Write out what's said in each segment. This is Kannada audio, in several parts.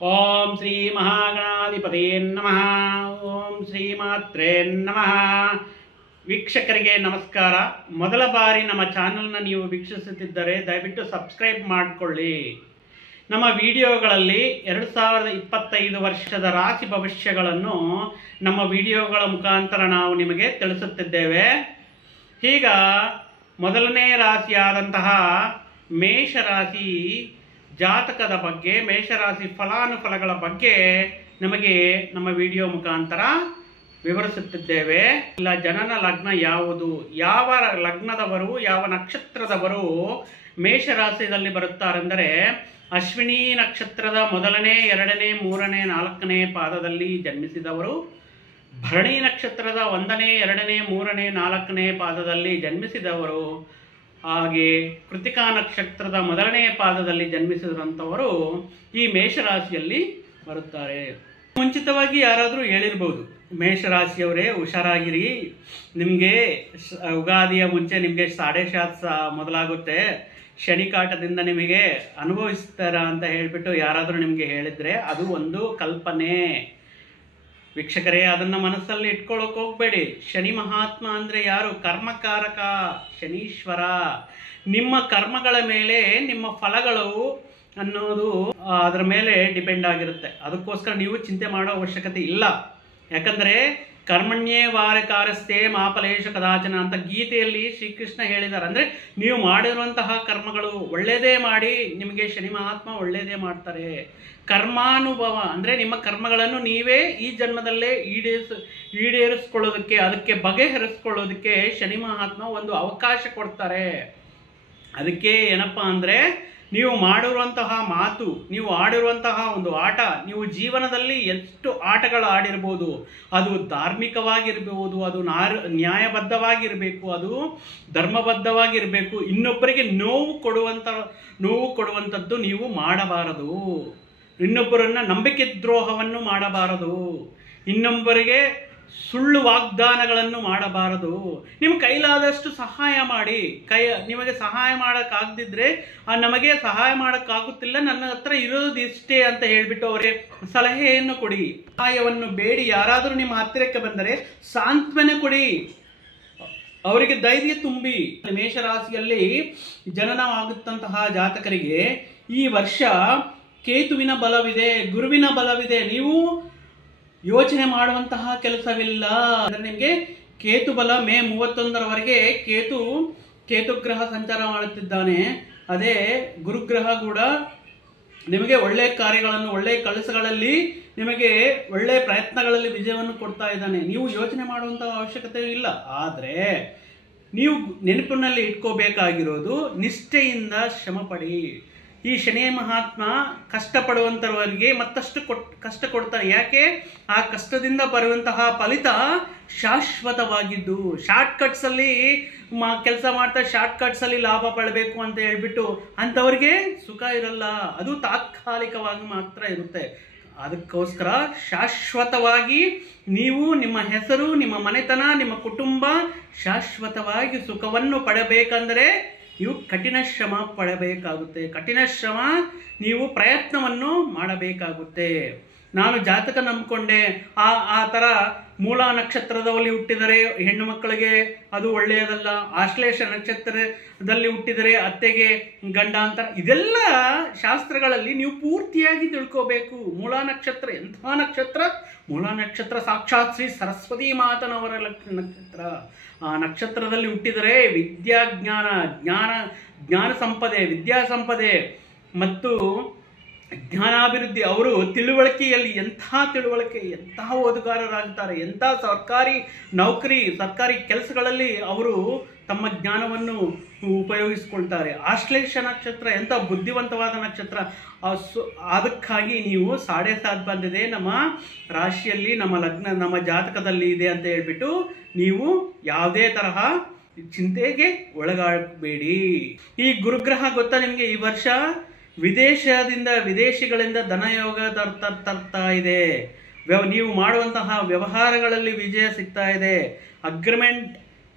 ಓಂ ಶ್ರೀ ಮಹಾಗಣಾಧಿಪತೇ ನಮಃ. ಓಂ ಶ್ರೀ ಮಾತ್ರೇ ನಮಃ. ವೀಕ್ಷಕರಿಗೆ ನಮಸ್ಕಾರ. ಮೊದಲ ಬಾರಿ ನಮ್ಮ ಚಾನಲ್ನ ನೀವು ವೀಕ್ಷಿಸುತ್ತಿದ್ದರೆ ದಯವಿಟ್ಟು ಸಬ್ಸ್ಕ್ರೈಬ್ ಮಾಡಿಕೊಳ್ಳಿ. ನಮ್ಮ ವಿಡಿಯೋಗಳಲ್ಲಿ 2025 ವರ್ಷದ ರಾಶಿ ಭವಿಷ್ಯಗಳನ್ನು ನಮ್ಮ ವಿಡಿಯೋಗಳ ಮುಖಾಂತರ ನಾವು ನಿಮಗೆ ತಿಳಿಸುತ್ತಿದ್ದೇವೆ. ಈಗ ಮೊದಲನೇ ರಾಶಿಯಾದಂತಹ ಮೇಷರಾಶಿ ಜಾತಕದ ಬಗ್ಗೆ, ಮೇಷರಾಶಿ ಫಲಾನುಫಲಗಳ ಬಗ್ಗೆ ನಮಗೆ ನಮ್ಮ ವಿಡಿಯೋ ಮುಖಾಂತರ ವಿವರಿಸುತ್ತಿದ್ದೇವೆ. ಇಲ್ಲ, ಜನನ ಲಗ್ನ ಯಾವುದು, ಯಾವ ಲಗ್ನದವರು, ಯಾವ ನಕ್ಷತ್ರದವರು ಮೇಷರಾಶಿಯಲ್ಲಿ ಬರುತ್ತಾರೆಂದರೆ ಅಶ್ವಿನಿ ನಕ್ಷತ್ರದ ಮೊದಲನೇ, ಎರಡನೇ, ಮೂರನೇ, ನಾಲ್ಕನೇ ಪಾದದಲ್ಲಿ ಜನ್ಮಿಸಿದವರು, ಭರಣಿ ನಕ್ಷತ್ರದ 1ನೇ, 2ನೇ, 3ನೇ, 4ನೇ ಪಾದದಲ್ಲಿ ಜನ್ಮಿಸಿದವರು, ಹಾಗೆ ಕೃತಿಕಾ ನಕ್ಷತ್ರದ ಮೊದಲನೇ ಪಾದದಲ್ಲಿ ಜನ್ಮಿಸಿದಂಥವರು ಈ ಮೇಷರಾಶಿಯಲ್ಲಿ ಬರುತ್ತಾರೆ. ಮುಂಚಿತವಾಗಿ ಯಾರಾದರೂ ಹೇಳಿರ್ಬೋದು, ಮೇಷರಾಶಿಯವರೇ ಹುಷಾರಾಗಿರಿ, ನಿಮಗೆ ಯುಗಾದಿಯ ಮುಂಚೆ ನಿಮಗೆ ಸಾಡೆಶಾತ್ ಮೊದಲಾಗುತ್ತೆ, ಶನಿ ಕಾಟದಿಂದ ನಿಮಗೆ ಅನುಭವಿಸ್ತಾರ ಅಂತ ಹೇಳಿಬಿಟ್ಟು ಯಾರಾದರೂ ನಿಮಗೆ ಹೇಳಿದರೆ ಅದು ಒಂದು ಕಲ್ಪನೆ. ವೀಕ್ಷಕರೇ, ಅದನ್ನು ಮನಸ್ಸಲ್ಲಿ ಇಟ್ಕೊಳ್ಳೋಕೆ ಹೋಗಬೇಡಿ. ಶನಿ ಮಹಾತ್ಮ ಅಂದರೆ ಯಾರು? ಕರ್ಮಕಾರಕ ಶನೀಶ್ವರ. ನಿಮ್ಮ ಕರ್ಮಗಳ ಮೇಲೆ ನಿಮ್ಮ ಫಲಗಳು ಅನ್ನೋದು ಅದರ ಮೇಲೆ ಡಿಪೆಂಡ್ ಆಗಿರುತ್ತೆ. ಅದಕ್ಕೋಸ್ಕರ ನೀವು ಚಿಂತೆ ಮಾಡೋ ಅವಶ್ಯಕತೆ ಇಲ್ಲ. ಯಾಕಂದರೆ ಕರ್ಮಣ್ಯೇ ವಾರಕಾರಸ್ಥೆ ಮಾಫಲೇಶ ಕದಾಚನ ಅಂತ ಗೀತೆಯಲ್ಲಿ ಶ್ರೀಕೃಷ್ಣ ಹೇಳಿದ್ದಾರೆ. ಅಂದರೆ ನೀವು ಮಾಡಿರುವಂತಹ ಕರ್ಮಗಳು ಒಳ್ಳೆಯದೇ ಮಾಡಿ, ನಿಮಗೆ ಶನಿ ಮಹಾತ್ಮ ಒಳ್ಳೆಯದೇ ಮಾಡ್ತಾರೆ. ಕರ್ಮಾನುಭವ ಅಂದರೆ ನಿಮ್ಮ ಕರ್ಮಗಳನ್ನು ನೀವೇ ಈ ಜನ್ಮದಲ್ಲೇ ಈಡೇರಿಸ್ಕೊಳ್ಳೋದಕ್ಕೆ, ಅದಕ್ಕೆ ಬಗೆಹರಿಸ್ಕೊಳ್ಳೋದಕ್ಕೆ ಶನಿ ಮಹಾತ್ಮ ಒಂದು ಅವಕಾಶ ಕೊಡ್ತಾರೆ. ಅದಕ್ಕೆ ಏನಪ್ಪ ಅಂದರೆ, ನೀವು ಮಾಡಿರುವಂತಹ ಮಾತು, ನೀವು ಆಡಿರುವಂತಹ ಒಂದು ಆಟ, ನೀವು ಜೀವನದಲ್ಲಿ ಎಷ್ಟು ಆಟಗಳು ಆಡಿರ್ಬೋದು, ಅದು ಧಾರ್ಮಿಕವಾಗಿರ್ಬೋದು, ಅದು ನ್ಯಾಯಬದ್ಧವಾಗಿರಬೇಕು, ಅದು ಧರ್ಮಬದ್ಧವಾಗಿರಬೇಕು. ಇನ್ನೊಬ್ಬರಿಗೆ ನೋವು ಕೊಡುವಂಥದ್ದು ನೀವು ಮಾಡಬಾರದು. ಇನ್ನೊಬ್ಬರನ್ನ ನಂಬಿಕೆ ದ್ರೋಹವನ್ನು ಮಾಡಬಾರದು. ಇನ್ನೊಬ್ಬರಿಗೆ ಸುಳ್ಳು ವಾಗ್ದಾನಗಳನ್ನು ಮಾಡಬಾರದು. ನಿಮ್ಮ ಕೈಲಾದಷ್ಟು ಸಹಾಯ ಮಾಡಿ. ನಿಮಗೆ ಸಹಾಯ ಮಾಡೋಕ್ಕಾಗದಿದ್ರೆ ನಮಗೆ ಸಹಾಯ ಮಾಡೋಕ್ಕಾಗುತ್ತಿಲ್ಲ, ನನ್ನ ಹತ್ರ ಇರೋದು ಇಷ್ಟೇ ಅಂತ ಹೇಳಿಬಿಟ್ಟು ಅವರಿಗೆ ಸಲಹೆಯನ್ನು ಕೊಡಿ. ಸಹಾಯವನ್ನು ಬೇಡಿ. ಯಾರಾದರೂ ನಿಮ್ಮ ಹತ್ತಿರಕ್ಕೆ ಬಂದರೆ ಸಾಂತ್ವನ ಕೊಡಿ, ಅವರಿಗೆ ಧೈರ್ಯ ತುಂಬಿ. ಮೇಷರಾಶಿಯಲ್ಲಿ ಜನನವಾಗುತ್ತಂತಹ ಜಾತಕರಿಗೆ ಈ ವರ್ಷ ಕೇತುವಿನ ಬಲವಿದೆ, ಗುರುವಿನ ಬಲವಿದೆ. ನೀವು ಯೋಚನೆ ಮಾಡುವಂತಹ ಕೆಲಸವಿಲ್ಲ. ಅಂದರೆ ನಿಮಗೆ ಕೇತು ಬಲ ಮೇ 31ರವರೆಗೆ ಕೇತು ಗ್ರಹ ಸಂಚಾರ ಮಾಡುತ್ತಿದ್ದಾನೆ. ಅದೇ ಗುರುಗ್ರಹ ಕೂಡ ನಿಮಗೆ ಒಳ್ಳೆಯ ಕಾರ್ಯಗಳನ್ನು, ಒಳ್ಳೆಯ ಕೆಲಸಗಳಲ್ಲಿ, ನಿಮಗೆ ಒಳ್ಳೆಯ ಪ್ರಯತ್ನಗಳಲ್ಲಿ ವಿಜಯವನ್ನು ಕೊಡ್ತಾ ಇದ್ದಾನೆ. ನೀವು ಯೋಚನೆ ಮಾಡುವಂತಹ ಅವಶ್ಯಕತೆ ಇಲ್ಲ. ಆದರೆ ನೀವು ನೆನಪಿನಲ್ಲಿ ಇಟ್ಕೋಬೇಕಾಗಿರೋದು, ನಿಷ್ಠೆಯಿಂದ ಶ್ರಮ ಪಡಿ. ಈ ಶನಿ ಮಹಾತ್ಮ ಕಷ್ಟಪಡುವಂಥವರಿಗೆ ಮತ್ತಷ್ಟು ಕಷ್ಟ ಕೊಡ್ತಾನೆ. ಯಾಕೆ? ಆ ಕಷ್ಟದಿಂದ ಬರುವಂತಹ ಫಲಿತ ಶಾಶ್ವತವಾಗಿದ್ದು, ಶಾರ್ಟ್ಕಟ್ಸಲ್ಲಿ ಕೆಲಸ ಮಾಡ್ತಾ ಶಾರ್ಟ್ಕಟ್ಸಲ್ಲಿ ಲಾಭ ಪಡಬೇಕು ಅಂತ ಹೇಳ್ಬಿಟ್ಟು ಅಂಥವ್ರಿಗೆ ಸುಖ ಇರಲ್ಲ. ಅದು ತಾತ್ಕಾಲಿಕವಾಗಿ ಮಾತ್ರ ಇರುತ್ತೆ. ಅದಕ್ಕೋಸ್ಕರ ಶಾಶ್ವತವಾಗಿ ನೀವು, ನಿಮ್ಮ ಹೆಸರು, ನಿಮ್ಮ ಮನೆತನ, ನಿಮ್ಮ ಕುಟುಂಬ ಶಾಶ್ವತವಾಗಿ ಸುಖವನ್ನು ಪಡಬೇಕಂದರೆ ನೀವು ಕಠಿಣ ಶ್ರಮ ಪಡಬೇಕಾಗುತ್ತೆ. ಕಠಿಣ ಶ್ರಮ, ನೀವು ಪ್ರಯತ್ನವನ್ನು ಮಾಡಬೇಕಾಗುತ್ತೆ. ನಾನು ಜಾತಕ ನಂಬಿಕೊಂಡೆ, ಆ ಥರ ಮೂಲ ನಕ್ಷತ್ರದಲ್ಲಿ ಹುಟ್ಟಿದರೆ ಹೆಣ್ಣು ಮಕ್ಕಳಿಗೆ ಅದು ಒಳ್ಳೆಯದಲ್ಲ, ಆಶ್ಲೇಷ ನಕ್ಷತ್ರದಲ್ಲಿ ಹುಟ್ಟಿದರೆ ಅತ್ತೆಗೆ ಗಂಡಾಂತರ, ಇದೆಲ್ಲ ಶಾಸ್ತ್ರಗಳಲ್ಲಿ ನೀವು ಪೂರ್ತಿಯಾಗಿ ತಿಳ್ಕೋಬೇಕು. ಮೂಲ ನಕ್ಷತ್ರ ಎಂಥ ನಕ್ಷತ್ರ? ಮೂಲ ನಕ್ಷತ್ರ ಸಾಕ್ಷಾತ್ ಶ್ರೀ ಸರಸ್ವತಿ ಮಾತನವರ ನಕ್ಷತ್ರ. ಆ ನಕ್ಷತ್ರದಲ್ಲಿ ಹುಟ್ಟಿದರೆ ಜ್ಞಾನ ಸಂಪದೆ, ವಿದ್ಯಾ ಸಂಪದೆ ಮತ್ತು ಜ್ಞಾನಾಭಿವೃದ್ಧಿ. ಅವರು ತಿಳುವಳಿಕೆಯಲ್ಲಿ ಎಂತಹ ಓದುಗಾರರಾಗುತ್ತಾರೆ. ಎಂಥ ಸರ್ಕಾರಿ ನೌಕರಿ, ಸರ್ಕಾರಿ ಕೆಲಸಗಳಲ್ಲಿ ಅವರು ತಮ್ಮ ಜ್ಞಾನವನ್ನು ಉಪಯೋಗಿಸಿಕೊಳ್ತಾರೆ. ಆಶ್ಲೇಷ ನಕ್ಷತ್ರ ಎಂಥ ಬುದ್ಧಿವಂತವಾದ ನಕ್ಷತ್ರ. ಅದಕ್ಕಾಗಿ ನೀವು 7.5 ಬಂದಿದೆ ನಮ್ಮ ರಾಶಿಯಲ್ಲಿ, ನಮ್ಮ ಲಗ್ನ, ನಮ್ಮ ಜಾತಕದಲ್ಲಿ ಇದೆ ಅಂತ ಹೇಳ್ಬಿಟ್ಟು ನೀವು ಯಾವುದೇ ತರಹ ಚಿಂತೆಗೆ ಒಳಗಾಗಬೇಡಿ. ಈ ಗುರುಗ್ರಹ ಗೊತ್ತಾ ನಿಮಗೆ? ಈ ವರ್ಷ ವಿದೇಶಿಗಳಿಂದ ಧನಯೋಗ ತರ್ತಾ ಇದೆ. ನೀವು ಮಾಡುವಂತಹ ವ್ಯವಹಾರಗಳಲ್ಲಿ ವಿಜಯ ಸಿಗ್ತಾ ಇದೆ. ಅಗ್ರಿಮೆಂಟ್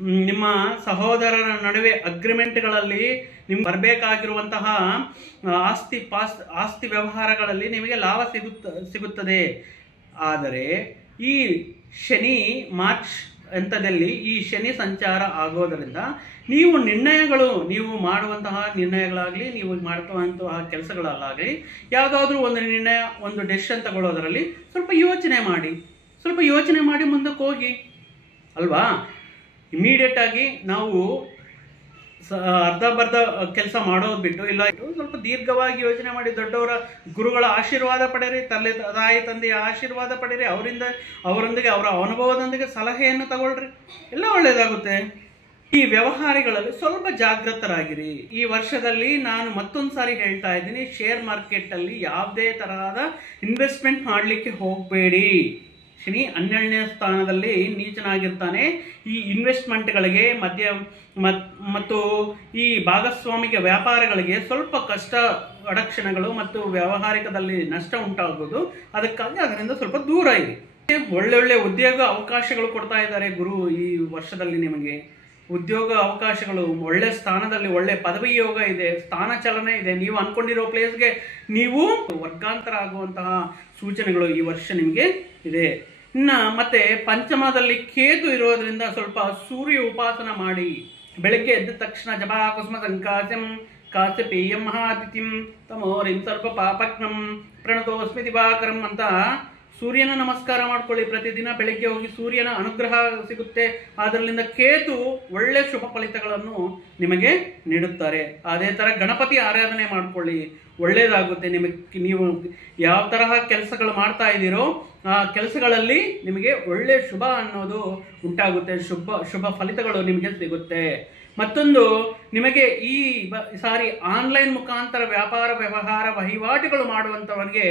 ನಿಮ್ಮ ಸಹೋದರರ ನಡುವೆ ಅಗ್ರಿಮೆಂಟ್ಗಳಲ್ಲಿ ನಿಮ್ಗೆ ಬರಬೇಕಾಗಿರುವಂತಹ ಆಸ್ತಿ ವ್ಯವಹಾರಗಳಲ್ಲಿ ನಿಮಗೆ ಲಾಭ ಸಿಗುತ್ತದೆ. ಆದರೆ ಈ ಶನಿ ಮಾರ್ಚ್ ಹಂತದಲ್ಲಿ ಈ ಶನಿ ಸಂಚಾರ ಆಗೋದರಿಂದ ನೀವು ಮಾಡುವಂತಹ ನಿರ್ಣಯಗಳಾಗಲಿ, ನೀವು ಮಾಡುವಂತಹ ಕೆಲಸಗಳಲ್ಲಾಗಲಿ, ಯಾವುದಾದ್ರೂ ಒಂದು ನಿರ್ಣಯ, ಒಂದು ಡೆಸಿಷನ್ ತಗೊಳ್ಳೋದರಲ್ಲಿ ಸ್ವಲ್ಪ ಯೋಚನೆ ಮಾಡಿ ಮುಂದಕ್ಕೆ ಹೋಗಿ ಅಲ್ವಾ. ಇಮಿಡಿಯೇಟ್ ಆಗಿ ನಾವು ಅರ್ಧಬರ್ಧ ಕೆಲಸ ಮಾಡೋದು ಬಿಟ್ಟು, ಇಲ್ಲ ಸ್ವಲ್ಪ ದೀರ್ಘವಾಗಿ ಯೋಚನೆ ಮಾಡಿ, ದೊಡ್ಡವರ ಗುರುಗಳ ಆಶೀರ್ವಾದ ಪಡೆಯಿರಿ, ತಾಯಿ ತಂದೆಯ ಆಶೀರ್ವಾದ ಪಡೆಯಿರಿ, ಅವರೊಂದಿಗೆ ಅವರ ಅನುಭವದೊಂದಿಗೆ ಸಲಹೆಯನ್ನು ತಗೊಳ್ರಿ, ಎಲ್ಲ ಒಳ್ಳೆಯದಾಗುತ್ತೆ. ಈ ವ್ಯವಹಾರಗಳಲ್ಲಿ ಸ್ವಲ್ಪ ಜಾಗೃತರಾಗಿರಿ. ಈ ವರ್ಷದಲ್ಲಿ ನಾನು ಮತ್ತೊಂದು ಸಾರಿ ಹೇಳ್ತಾ ಇದ್ದೀನಿ, ಶೇರ್ ಮಾರ್ಕೆಟ್ ಅಲ್ಲಿ ಯಾವುದೇ ತರಹದ ಇನ್ವೆಸ್ಟ್ಮೆಂಟ್ ಮಾಡಲಿಕ್ಕೆ ಹೋಗಬೇಡಿ. ಶನಿ 12ನೇ ಸ್ಥಾನದಲ್ಲಿ ನೀಚನಾಗಿರ್ತಾನೆ. ಈ ಇನ್ವೆಸ್ಟ್ಮೆಂಟ್ಗಳಿಗೆ ಮತ್ತು ಈ ಭಾಗಸ್ವಾಮಿಕ ವ್ಯಾಪಾರಗಳಿಗೆ ಸ್ವಲ್ಪ ಕಷ್ಟ, ಅಡಕ್ಷಣಗಳು ಮತ್ತು ವ್ಯಾವಹಾರಿಕದಲ್ಲಿ ನಷ್ಟ ಉಂಟಾಗೋದು. ಅದಕ್ಕಾಗಿ ಅದರಿಂದ ಸ್ವಲ್ಪ ದೂರ ಇರಿ. ಒಳ್ಳೊಳ್ಳೆ ಉದ್ಯೋಗ ಅವಕಾಶಗಳು ಕೊಡ್ತಾ ಇದ್ದಾರೆ ಗುರು. ಈ ವರ್ಷದಲ್ಲಿ ನಿಮಗೆ ಉದ್ಯೋಗ ಅವಕಾಶಗಳು, ಒಳ್ಳೆ ಸ್ಥಾನದಲ್ಲಿ ಒಳ್ಳೆ ಪದವಿ ಯೋಗ ಇದೆ, ಸ್ಥಾನ ಚಲನೆ ಇದೆ. ನೀವು ಅನ್ಕೊಂಡಿರೋ ಪ್ಲೇಸ್ಗೆ ನೀವು ವರ್ಗಾಂತರ ಆಗುವಂತಹ ಸೂಚನೆಗಳು ಈ ವರ್ಷ ನಿಮಗೆ ಇದೆ. ಮತ್ತೆ ಪಂಚಮದಲ್ಲಿ ಕೇತು ಇರೋದ್ರಿಂದ ಸ್ವಲ್ಪ ಸೂರ್ಯ ಉಪಾಸನ ಮಾಡಿ. ಬೆಳಗ್ಗೆ ಎದ್ದ ತಕ್ಷಣ ಜಪಾ ಕುಸುಮ ಸಂಕಾಸಂ ಕಾಶ್ಯಪೇಯಂ ಮಹಾತಿಥಿಂ ತಮೋರಿಂ ಸರ್ವ ಪಾಪಜ್ಞಂ ಪ್ರಣತೋಸ್ಮಿ ದಿವಾಕರಂ ಅಂತ ಸೂರ್ಯನ ನಮಸ್ಕಾರ ಮಾಡ್ಕೊಳ್ಳಿ. ಪ್ರತಿದಿನ ಬೆಳಿಗ್ಗೆ ಹೋಗಿ ಸೂರ್ಯನ ಅನುಗ್ರಹ ಸಿಗುತ್ತೆ. ಅದರಿಂದ ಕೇತು ಒಳ್ಳೆ ಶುಭ ಫಲಿತಗಳನ್ನು ನಿಮಗೆ ನೀಡುತ್ತಾರೆ. ಅದೇ ಥರ ಗಣಪತಿ ಆರಾಧನೆ ಮಾಡ್ಕೊಳ್ಳಿ, ಒಳ್ಳೆಯದಾಗುತ್ತೆ. ನೀವು ಯಾವ ತರಹ ಕೆಲಸಗಳು ಮಾಡ್ತಾ ಇದ್ದೀರೋ ಆ ಕೆಲಸಗಳಲ್ಲಿ ನಿಮಗೆ ಒಳ್ಳೆ ಶುಭ ಅನ್ನೋದು ಉಂಟಾಗುತ್ತೆ, ಶುಭ ಫಲಿತಗಳು ನಿಮಗೆ ಸಿಗುತ್ತೆ. ಮತ್ತೊಂದು, ನಿಮಗೆ ಈ ಸಾರಿ ಆನ್ಲೈನ್ ಮುಖಾಂತರ ವ್ಯವಹಾರ ವಹಿವಾಟುಗಳು ಮಾಡುವಂಥವರಿಗೆ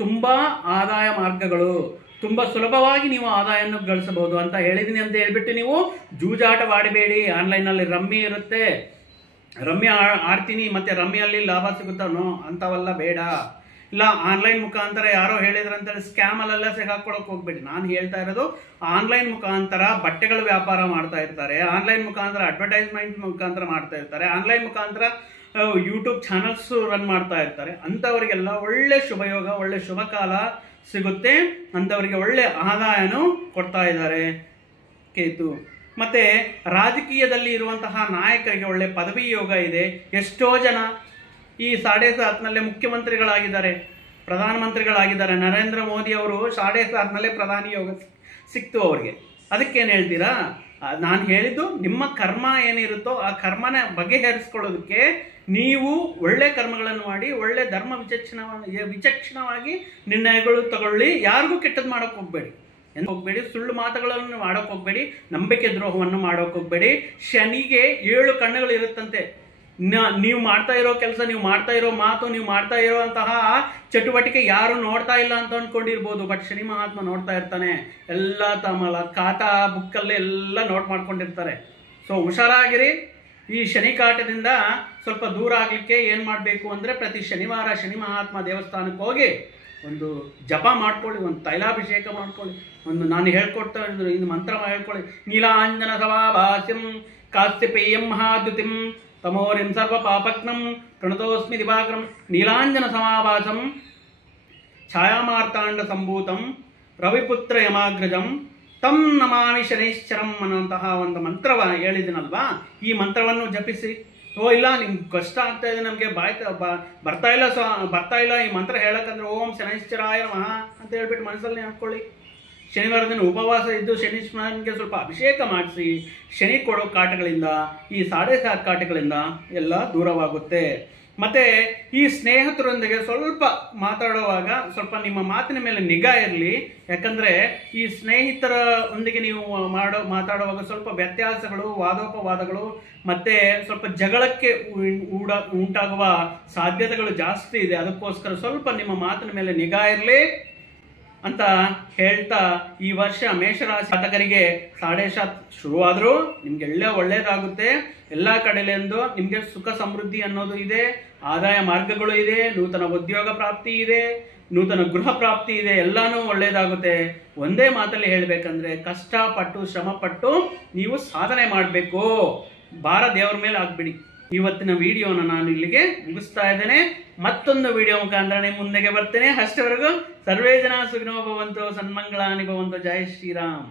ತುಂಬಾ ಆದಾಯ ಮಾರ್ಗಗಳು, ತುಂಬಾ ಸುಲಭವಾಗಿ ನೀವು ಆದಾಯವನ್ನು ಗಳಿಸಬಹುದು ಅಂತ ಹೇಳಿದೀನಿ ಅಂತ ಹೇಳ್ಬಿಟ್ಟು ನೀವು ಜೂಜಾಟವಾಡಬೇಡಿ. ಆನ್ಲೈನಲ್ಲಿ ರಮ್ಮಿ ಇರುತ್ತೆ, ರಮ್ಮಿ ಆಡ್ತೀನಿ ಮತ್ತೆ ರಮ್ಮಿಯಲ್ಲಿ ಲಾಭ ಸಿಗುತ್ತನೋ ಅಂತವಲ್ಲ, ಬೇಡ. ಇಲ್ಲ ಆನ್ಲೈನ್ ಮುಖಾಂತರ ಯಾರೋ ಹೇಳಿದ್ರಂತೇಳಿ ಸ್ಕ್ಯಾಮಲ್ಲೆಲ್ಲ ಸಿಗಾಕೊಳ್ಳೋಕೆ ಹೋಗ್ಬೇಡಿ. ನಾನು ಹೇಳ್ತಾ ಇರೋದು ಆನ್ಲೈನ್ ಮುಖಾಂತರ ಬಟ್ಟೆಗಳ ವ್ಯಾಪಾರ ಮಾಡ್ತಾ ಇರ್ತಾರೆ, ಆನ್ಲೈನ್ ಮುಖಾಂತರ ಅಡ್ವರ್ಟೈಸ್ಮೆಂಟ್ ಮುಖಾಂತರ ಮಾಡ್ತಾ ಇರ್ತಾರೆ, ಆನ್ಲೈನ್ ಮುಖಾಂತರ ಯೂಟ್ಯೂಬ್ ಚಾನಲ್ಸ್ ರನ್ ಮಾಡ್ತಾ ಇರ್ತಾರೆ. ಅಂಥವರಿಗೆಲ್ಲ ಒಳ್ಳೆ ಶುಭಯೋಗ, ಒಳ್ಳೆ ಶುಭ ಕಾಲ ಸಿಗುತ್ತೆ. ಅಂಥವರಿಗೆ ಒಳ್ಳೆ ಆದಾಯನೂ ಕೊಡ್ತಾ ಇದ್ದಾರೆ ಕೇತು. ಮತ್ತೆ ರಾಜಕೀಯದಲ್ಲಿ ಇರುವಂತಹ ನಾಯಕರಿಗೆ ಒಳ್ಳೆ ಪದವಿ ಯೋಗ ಇದೆ. ಎಷ್ಟೋ ಜನ ಈ 7.7 ಮುಖ್ಯಮಂತ್ರಿಗಳಾಗಿದ್ದಾರೆ, ಪ್ರಧಾನಮಂತ್ರಿಗಳಾಗಿದ್ದಾರೆ. ನರೇಂದ್ರ ಮೋದಿ ಅವರು 7.7 ಪ್ರಧಾನಿ ಯೋಗ ಸಿಕ್ತು ಅವ್ರಿಗೆ. ಅದಕ್ಕೇನು ಹೇಳ್ತೀರಾ? ನಾನು ಹೇಳಿದ್ದು ನಿಮ್ಮ ಕರ್ಮ ಏನಿರುತ್ತೋ ಆ ಕರ್ಮನ ಬಗೆಹರಿಸ್ಕೊಳ್ಳೋದಕ್ಕೆ ನೀವು ಒಳ್ಳೆ ಕರ್ಮಗಳನ್ನು ಮಾಡಿ, ಒಳ್ಳೆ ಧರ್ಮ ವಿಚಕ್ಷಣವಾಗಿ ನಿರ್ಣಯಗಳು ತಗೊಳ್ಳಿ. ಯಾರಿಗೂ ಕೆಟ್ಟದ್ದು ಮಾಡೋಕೆ ಹೋಗ್ಬೇಡಿ, ಸುಳ್ಳು ಮಾತುಗಳನ್ನು ಮಾಡೋಕೆ ಹೋಗ್ಬೇಡಿ, ನಂಬಿಕೆ ದ್ರೋಹವನ್ನು ಮಾಡೋಕೆ ಹೋಗ್ಬೇಡಿ. ಶನಿಗೆ 7 ಕಣ್ಣುಗಳು ಇರುತ್ತಂತೆ. ನೀವು ಮಾಡ್ತಾ ಇರೋ ಕೆಲಸ, ನೀವು ಮಾಡ್ತಾ ಇರೋ ಮಾತು, ನೀವು ಮಾಡ್ತಾ ಇರುವಂತಹ ಚಟುವಟಿಕೆ ಯಾರು ನೋಡ್ತಾ ಇಲ್ಲ ಅಂತ ಅನ್ಕೊಂಡಿರ್ಬೋದು, ಬಟ್ ಶನಿ ಮಹಾತ್ಮ ನೋಡ್ತಾ ಇರ್ತಾನೆ. ಎಲ್ಲ ತಮ್ಮ ಖಾತಾ ಬುಕ್ಕಲ್ಲಿ ಎಲ್ಲ ನೋಟ್ ಮಾಡ್ಕೊಂಡಿರ್ತಾರೆ. ಸೊ ಹುಷಾರಾಗಿರಿ. ಈ ಶನಿ ಕಾಟದಿಂದ ಸ್ವಲ್ಪ ದೂರ ಆಗ್ಲಿಕ್ಕೆ ಏನ್ ಮಾಡಬೇಕು ಅಂದ್ರೆ, ಪ್ರತಿ ಶನಿವಾರ ಶನಿ ಮಹಾತ್ಮ ದೇವಸ್ಥಾನಕ್ಕೆ ಹೋಗಿ ಒಂದು ಜಪ ಮಾಡ್ಕೊಳ್ಳಿ, ಒಂದು ತೈಲಾಭಿಷೇಕ ಮಾಡ್ಕೊಳ್ಳಿ, ಒಂದು ನಾನು ಹೇಳ್ಕೊಡ್ತಾ ಇದ್ರು ಇನ್ನು ಮಂತ್ರ ಹೇಳ್ಕೊಳ್ಳಿ. ನೀಲಾಂಜನ ಸಮಾಭಾಸ್ಯಂ ಕಾಶ್ಯಪೇಯಂ ಮಹಾದ್ಯುತಿಂ ತಮೋರಿಂ ಸರ್ವ ಪಾಪಜ್ಞಂ ಪ್ರಣತೋಸ್ಮಿ ದಿವಾಕರಂ ನೀಲಾಂಜನ ಸಮಾಭಾಸಂ ಛಾಯಾಮಾರ್ತಾಂಡ ಸಂಭೂತಂ ರವಿಪುತ್ರ ಯಮಾಗ್ರಜಂ ತಂ ನಮಾಮಿ ಶನೈಶ್ಚರಂ ಅನ್ನುವಂತಹ ಒಂದು ಮಂತ್ರವ ಹೇಳಿದಿನಲ್ವಾ, ಈ ಮಂತ್ರವನ್ನು ಜಪಿಸಿ. ಇಲ್ಲ ನಿಮ್ಗೆ ಕಷ್ಟ ಆಗ್ತಾ ಇದೆ, ನಮಗೆ ಬರ್ತಾ ಇಲ್ಲ ಈ ಮಂತ್ರ ಹೇಳಕ್ಕಂದ್ರೆ ಓಂ ಶನೈಶ್ಚರಾಯ ನಮಃ ಅಂತ ಹೇಳ್ಬಿಟ್ಟು ಮನಸ್ಸಲ್ಲಿ ಹಾಕ್ಕೊಳ್ಳಿ. ಶನಿವಾರ ದಿನ ಉಪವಾಸ ಇದ್ದು ಶನೀಶ್ವರನಿಗೆ ಸ್ವಲ್ಪ ಅಭಿಷೇಕ ಮಾಡಿಸಿ. ಶನಿ ಕೊಡೋ ಕಾಟಗಳಿಂದ, ಈ 7.7 ಕಾಟಗಳಿಂದ ಎಲ್ಲ ದೂರವಾಗುತ್ತೆ. ಮತ್ತೆ ಈ ಸ್ನೇಹಿತರೊಂದಿಗೆ ಸ್ವಲ್ಪ ಮಾತಾಡುವಾಗ ಸ್ವಲ್ಪ ನಿಮ್ಮ ಮಾತಿನ ಮೇಲೆ ನಿಗಾ ಇರಲಿ. ಯಾಕಂದ್ರೆ ಈ ಸ್ನೇಹಿತರ ಒಂದಿಗೆ ನೀವು ಮಾತಾಡುವಾಗ ಸ್ವಲ್ಪ ವ್ಯತ್ಯಾಸಗಳು, ವಾದೋಪವಾದಗಳು ಮತ್ತೆ ಸ್ವಲ್ಪ ಜಗಳಕ್ಕೆ ಉಂಟಾಗುವ ಸಾಧ್ಯತೆಗಳು ಜಾಸ್ತಿ ಇದೆ. ಅದಕ್ಕೋಸ್ಕರ ಸ್ವಲ್ಪ ನಿಮ್ಮ ಮಾತಿನ ಮೇಲೆ ನಿಗಾ ಇರಲಿ ಅಂತ ಹೇಳ್ತಾ, ಈ ವರ್ಷ ಮೇಷರಾಶಿ ಜಾತಕರಿಗೆ 7.7 ಶುರುವಾದರೂ ನಿಮ್ಗೆಲ್ಲ ಒಳ್ಳೇದಾಗುತ್ತೆ. ಎಲ್ಲ ಕಡೆಯಿಂದ ನಿಮ್ಗೆ ಸುಖ ಸಮೃದ್ಧಿ ಅನ್ನೋದು ಇದೆ, ಆದಾಯ ಮಾರ್ಗಗಳು ಇದೆ, ನೂತನ ಉದ್ಯೋಗ ಪ್ರಾಪ್ತಿ ಇದೆ, ನೂತನ ಗೃಹ ಪ್ರಾಪ್ತಿ ಇದೆ, ಎಲ್ಲಾನು ಒಳ್ಳೇದಾಗುತ್ತೆ. ಒಂದೇ ಮಾತಲ್ಲಿ ಹೇಳಬೇಕಂದ್ರೆ ಕಷ್ಟಪಟ್ಟು ಶ್ರಮಪಟ್ಟು ನೀವು ಸಾಧನೆ ಮಾಡಬೇಕು, ಭಾರ ದೇವರ ಮೇಲೆ ಆಗ್ಬಿಡಿ. ಇವತ್ತಿನ ವಿಡಿಯೋನ ನಾನು ಇಲ್ಲಿಗೆ ಮುಗಿಸ್ತಾ ಇದ್ದೇನೆ. ಮತ್ತೊಂದು ವಿಡಿಯೋ ಮುಖಾಂತರ ನಿಮ್ಮ ಮುಂದೆಗೆ ಬರ್ತೇನೆ. ಅಷ್ಟವರೆಗೂ ಸರ್ವೇ ಜನ ಸುಖಿನೋ ಭವಂತು, ಸನ್ಮಂಗಳಾನಿ ಭವಂತು. ಜೈ ಶ್ರೀರಾಮ್.